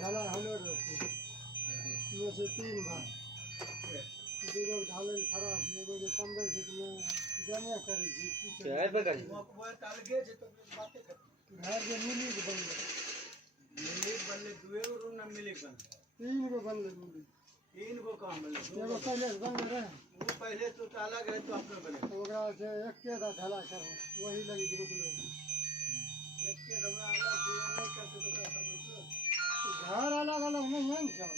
ढाला हमें से 3 बार ढाले खराब जो 15 फीट में जाने करी घर जो मिली के बन गए 3 गो बन गए 3 गो काम बन एगो पहले बन रहे वो पहले तो अलग है तो अपने बने ओकरा से एक के दा ढाला कर वही लगी ग्रुप लोग एक के दवा अलग नहीं करते तो क्या समझो घर अलग अलग नहीं है ना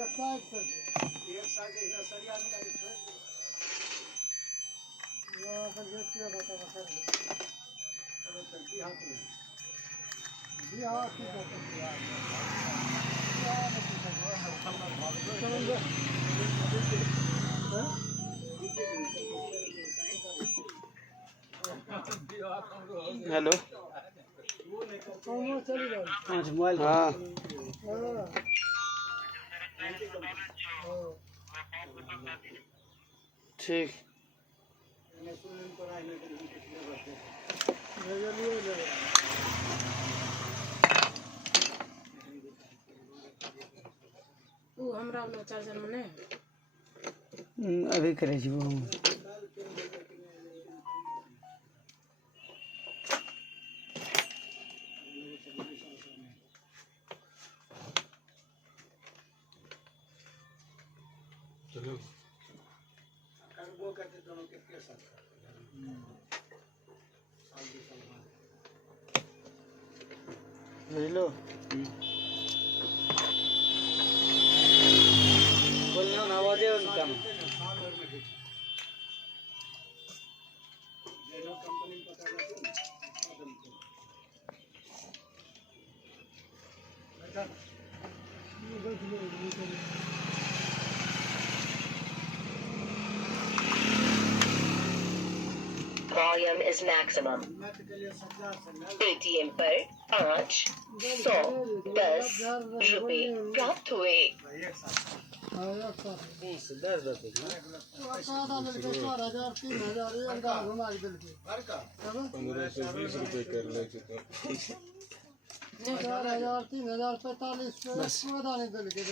एक साइड से एक साइड इधर सरिया निकाल छोड़ दो यहाँ पर गेट किया बता कर चलो चलती हाथ में बिहार की करते हेलो मोबाइल हाँ ठीक हमरा वाला चार्जर में नहीं अभी करे छी वो चलो वो करते दोनों के साथ हेलो बोलना ना आवाज है उनका कंपनी पता Volume is maximum. ATM पर 510 रुपए प्राप्त हुए। एक साथ 10 रुपए 4,000 3,000 एक बार घुमा के दिल के घर का 1520 रुपए कर लेके तो 4,000 3,000 45 पूरा दाने दिल के